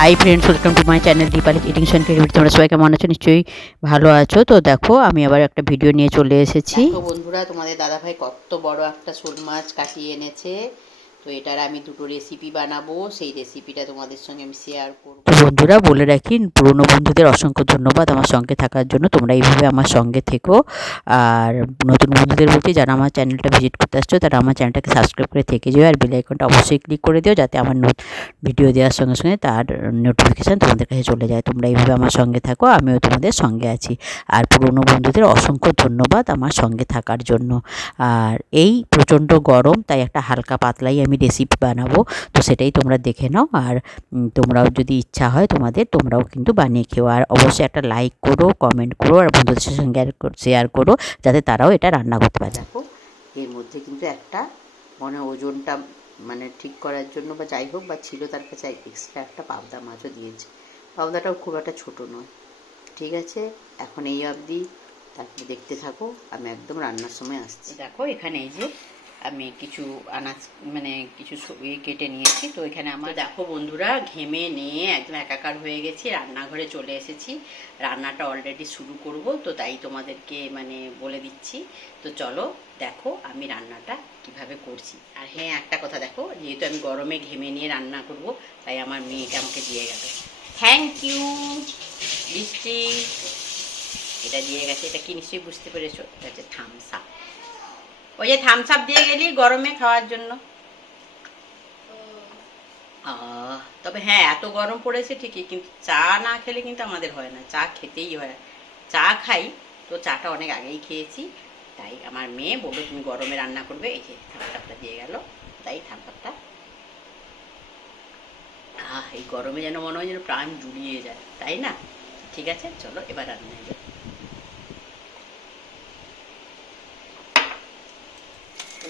High friends, welcome to my channel Dipali eating শন creative. তোমরা সবাই কেমন আছো? নিশ্চয়ই ভালো আছো। তো দেখো আমি আবার একটা ভিডিও নিয়ে চলে এসেছি। দেখো বন্ধুরা, তোমাদের দাদাভাই কত বড় একটা শোল মাছ কাটিয়ে এনেছে। তো এটার আমি দুটো রেসিপি বানাবো, সেই রেসিপিটা তোমাদের সঙ্গে আমি শেয়ার করব। তো বন্ধুরা বলে রাখি, পুরনো বন্ধুদের অসংখ্য ধন্যবাদ আমার সঙ্গে থাকার জন্য। তোমরা এইভাবে আমার সঙ্গে থেকো। আর নতুন বন্ধুদের বলছি, যারা আমার চ্যানেলটা ভিজিট করতে আসছো তারা আমার চ্যানেলটাকে সাবস্ক্রাইব করে থেকে যেও, আর বেল আইকনটা অবশ্যই ক্লিক করে দিও, যাতে আমার ভিডিও দেওয়ার সঙ্গে সঙ্গে তার নোটিফিকেশান তোমাদের কাছে চলে যায়। তোমরা এইভাবে আমার সঙ্গে থাকো, আমিও তোমাদের সঙ্গে আছি। আর পুরনো বন্ধুদের অসংখ্য ধন্যবাদ আমার সঙ্গে থাকার জন্য। আর এই প্রচণ্ড গরম, তাই একটা হালকা পাতলাই আমি রেসিপি বানাবো, তো সেটাই তোমরা দেখে নাও। আর তোমরাও যদি ইচ্ছা হয় তোমাদের, তোমরাও কিন্তু বানিয়ে খেও। আর অবশ্যই একটা লাইক করো, কমেন্ট করো, আর বন্ধুদের সঙ্গে শেয়ার করো, যাতে তারাও এটা রান্না করতে পারে। দেখো এর মধ্যে কিন্তু একটা মনে ওজনটা মানে ঠিক করার জন্য বা যাই হোক বা ছিল তার কাছে এক্সট্রা একটা পাবদা মাছও দিয়েছে। পাবদাটাও খুব একটা ছোট নয়। ঠিক আছে, এখন এই অবধি, তারপরে দেখতে থাকো। আমি একদম রান্নার সময় আসছি। দেখো এখানে এই যে আমি কিছু আনাজ মানে কিছু কেটে নিয়েছি। তো এখানে আমার দেখো বন্ধুরা, ঘেমে নিয়ে একদম একাকার হয়ে গেছি, রান্নাঘরে চলে এসেছি। রান্নাটা অলরেডি শুরু করব, তো তাই তোমাদেরকে মানে বলে দিচ্ছি। তো চলো দেখো আমি রান্নাটা কিভাবে করছি। আর হ্যাঁ, একটা কথা দেখো, যেহেতু আমি গরমে ঘেমে নিয়ে রান্না করব, তাই আমার মেয়েটা আমাকে দিয়ে গেল। থ্যাংক ইউ বৃষ্টি, এটা দিয়ে গেছে। এটা কি নিশ্চয়ই বুঝতে পেরেছো, এটা হচ্ছে থামস আপ। ওই যে থামস আপ দিয়ে গেলি গরমে খাওয়ার জন্য। তবে হ্যাঁ, এত গরম পড়েছে ঠিকই, কিন্তু চা না খেলে কিন্তু আমাদের হয় না। চা খেতেই হয়। চা খাই, তো চাটা অনেক আগেই খেয়েছি। তাই আমার মেয়ে বললো তুমি গরমে রান্না করবে, এই যে থামস আপটা দিয়ে গেল। তাই থামস আপটা, এই গরমে যেন মনে হয় যেন প্রাণ জুড়িয়ে যায়, তাই না? ঠিক আছে, চলো এবার রান্না যাবে।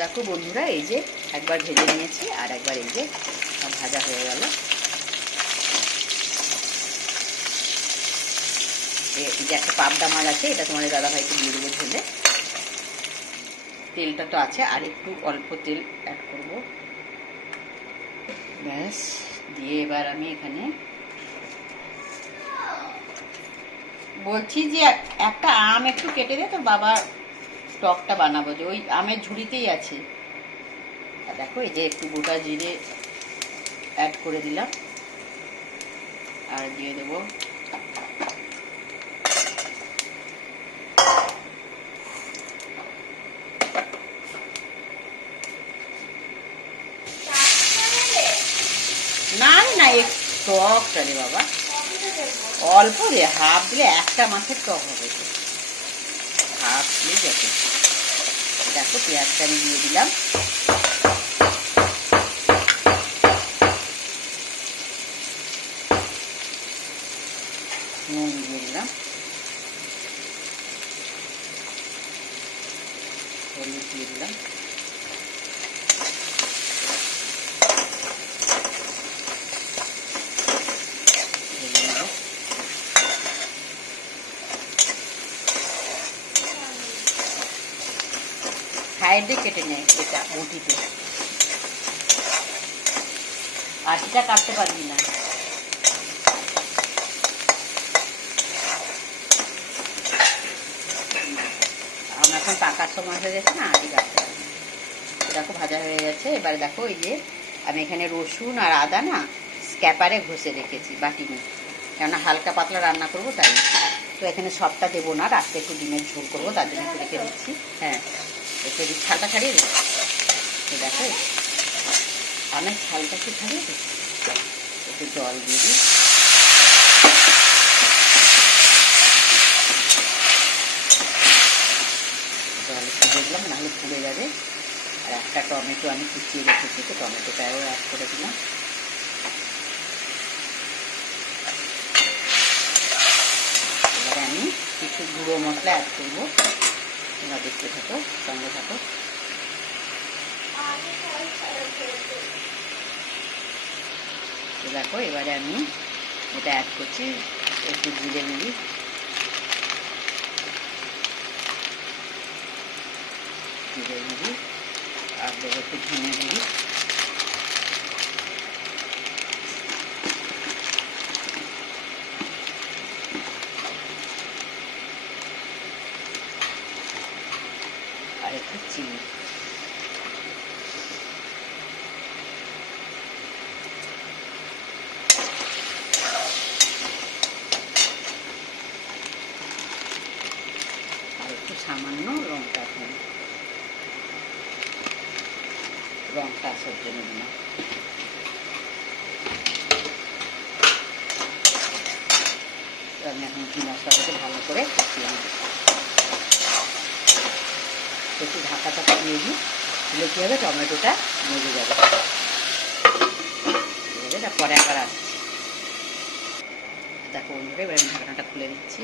দেখো বন্ধুরা, এই যে একবার ভেজে নিয়েছি, আর একবার এই যে ভাজা হয়ে গেল। এই যে একটা পাবদা মাছ আছে, এটা তোমাদের দাদাভাইকে দিয়ে দেবো ঢেলে। তেলটা তো আছে, আর একটু অল্প তেল অ্যাড করব, ব্যাস। দিয়ে এবার আমি এখানে বলছি যে একটা আম একটু কেটে দে, তো বাবা টকটা বানাবো, যে ওই আমের ঝুড়িতেই আছে। আর দেখো এই যে একটু গোটা জিরে অ্যাড করে দিলাম, আর দিয়ে দেবো না না টকটা রে বাবা, অল্প দে, হাফ দিলে একটা মাছের টক হবে, তো হাফ দিয়ে যত। দেখো পেঁয়াজটা আমি দিয়ে দিলাম, নুন দিয়ে দিলাম, হলুদ দিয়ে দিলাম, সাইডে কেটে নেয় এটা বটিতে, আটিটা কাটতে পারবি না। আমার এখন পাকার সময় হয়ে গেছে না, আটি কাটতে পারবি। দেখো ভাজা হয়ে গেছে। এবারে দেখো এই যে আমি এখানে রসুন আর আদা না স্ক্যাপারে ঘষে রেখেছি, বাটি নিয়ে, কেননা হালকা পাতলা রান্না করবো তাই। তো এখানে সবটা দেবো না, রাত্রে একটু ডিমের ঝোল করবো, তার জন্য একটু রেখে দিচ্ছি। হ্যাঁ, একটু ছালটা ছাড়িয়ে দিচ্ছি। তো দেখো অনেক ছালটা একটু ছাড়িয়ে দিচ্ছি, একটু জল দিয়ে দিই। জল একটু দেখলাম, নাহলে পুড়ে যাবে। আর একটা টমেটো আমি কুচিয়ে রেখেছি, তো টমেটোটাও অ্যাড করে দিলাম। এবারে আমি কিছু গুঁড়ো মশলা অ্যাড করবো, তোমরা দেখতে থাকো, সঙ্গে থাকো। দেখো এবারে আমি এটা অ্যাড করছি, একটু জিরে গুঁড়ি, আর দেবো একটু ধনে গুঁড়ি, সামান্য লঙ্কা দিলাম, লঙ্কা আসার জন্য দিলাম। আমি এখন ঘি মশলাটাকে ভালো করে কষিয়ে নেব। একটু ঢাকা টাকা দিয়ে দিই, দিলে কী হবে, টমেটোটা মজে যাবে। এটা পরে আবার আসছি। দেখো বন্ধুরা, এবার আমি ঢাকনাটা খুলে দিচ্ছি।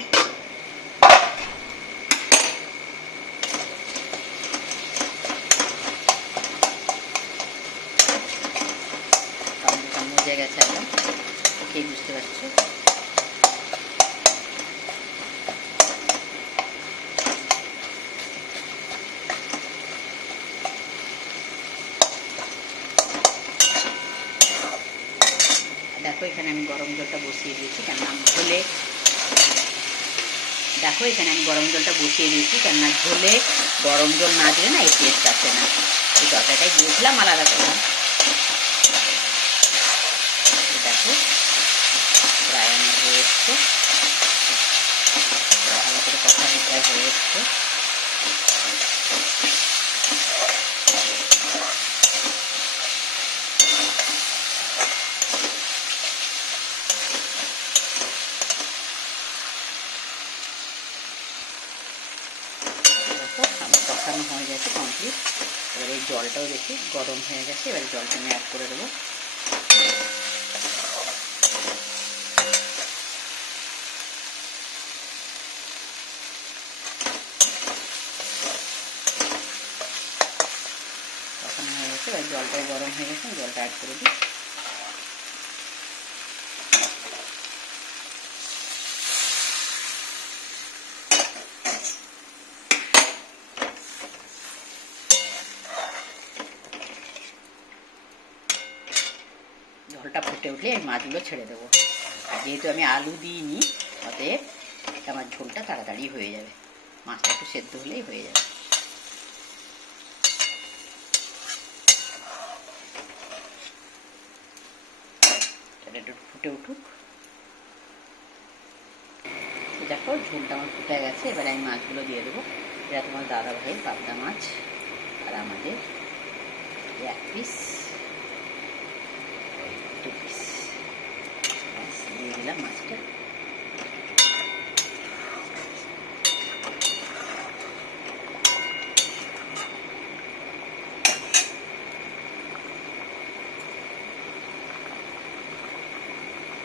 টমেটোটা মজে গেছে একদম, ওকেই বুঝতে পারছো। দেখো এখানে আমি গরম জলটা বসিয়ে দিয়েছি, কেননা ঝোলে, দেখো এখানে আমি গরম জলটা বসিয়ে দিয়েছি, কেননা ঝোলে গরম জল না দিলে না এই টেস্ট আসে না। এই তরকারিটাই দিয়েছিলাম আলাদা কথা। দেখো প্রায় আমার হয়ে এসছে, ভালো করে কষানো প্রায় হয়ে এসছে। আমার কষানো হয়ে গেছে কমপ্লিট। এবার এই জলটাও দেখি গরম হয়ে গেছে, এবার জলটা আমি অ্যাড করে দেবো। কষানো হয়ে গেছে, এবার জলটাও গরম হয়ে গেছে, জলটা অ্যাড করে দিই। ঝোলটা ফুটে উঠলে এই মাছগুলো ছেড়ে দেবো। আর যেহেতু আমি আলু দিইনি, অতএব আমার ঝোলটা তাড়াতাড়ি হয়ে যাবে, মাছটা একটু সেদ্ধ হলেই হয়ে যাবে। একটু ফুটে উঠুক। দেখো ঝোলটা আমার ফুটে গেছে, এবারে আমি মাছগুলো দিয়ে দেবো। এটা তোমার দাদা ভাই পাবদা মাছ, আর আমাদের এক পিস, দু পিস দিয়ে দিলাম মাছটা।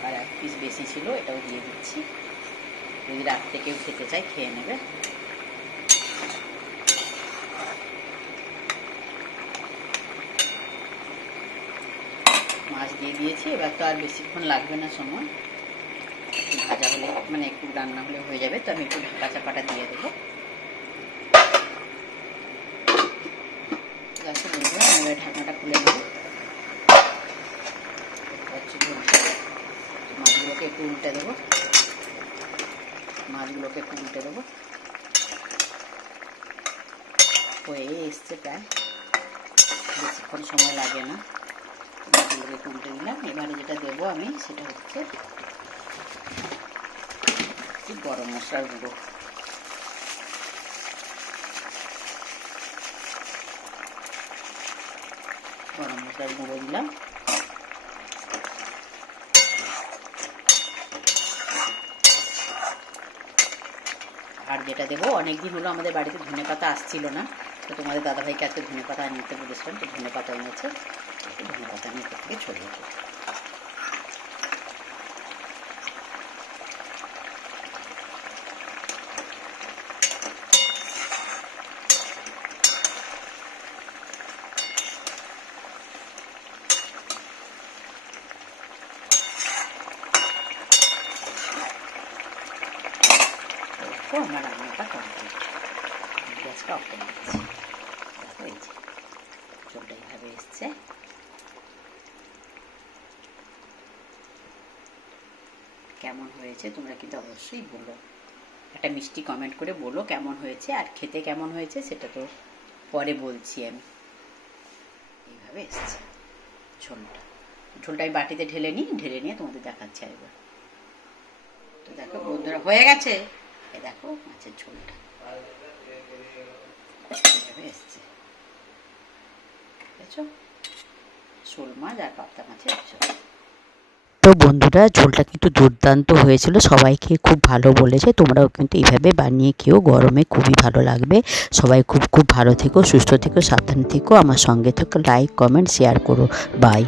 আর এক পিস বেশি ছিল, এটাও দিয়ে দিচ্ছি। যদি রাত কেউ খেতে চায় খেয়ে নেবে। মাছ দিয়ে দিয়েছি, এবার তো আর বেশিক্ষণ লাগবে না সময়, একটু ভাজা হলে মানে একটু রান্না হলে হয়ে যাবে। তো আমি একটু ঢাকা চাপাটা দিয়ে দেবো। এবার ঢাকনাটা খুলে দেবো। মাছগুলোকে একটু উল্টে দেবো, মাছগুলোকে একটু উল্টে দেবো। হয়ে এসছে প্রায়, বেশিক্ষণ সময় লাগে না। মাছগুলোকে একটু উল্টে দিলাম। এবারে যেটা দেবো আমি সেটা হচ্ছে গরম মশলার গুঁড়ো। গরম মশলার গুঁড়ো দিলাম। আর যেটা দেবো, অনেকদিন হলো আমাদের বাড়িতে ধনেপাতা আসছিল না, তো তোমাদের দাদাভাইকে আজকে ধনেপাতা নিতে বলেছিলাম, তো ধনেপাতা এনেছে। ধনেপাতা আমি উপর থেকে ছড়িয়ে দেবো। আমার রান্নাটা কমপ্লিট, গ্যাসটা অফ করে দিচ্ছি। দেখো এই যে ঝোলটা এইভাবে এসছে। কেমন হয়েছে তোমরা কিন্তু অবশ্যই বলো, একটা মিষ্টি কমেন্ট করে বলো কেমন হয়েছে। আর খেতে কেমন হয়েছে সেটা তো পরে বলছি আমি। এইভাবে এসছে ঝোলটা। ঝোলটা আমি বাটিতে ঢেলে নিয়ে তোমাদের দেখাচ্ছি একবার। তো দেখো বন্ধুরা হয়ে গেছে, এ দেখো মাছের ঝোলটা এভাবে এসছে, বুঝেছো? শোল মাছ আর পাবদা মাছের ঝোল। তো বন্ধুরা, ঝোলটা কিন্তু দুর্দান্ত হয়েছিল, সবাই খেয়ে খুব ভালো বলেছে। তোমরাও কিন্তু এইভাবে বানিয়ে খেও, গরমে খুবই ভালো লাগবে। সবাই খুব খুব ভালো থেকো, সুস্থ থেকো, সাবধানে থেকো, আমার সঙ্গে থেকো, লাইক কমেন্ট শেয়ার করো। বাই।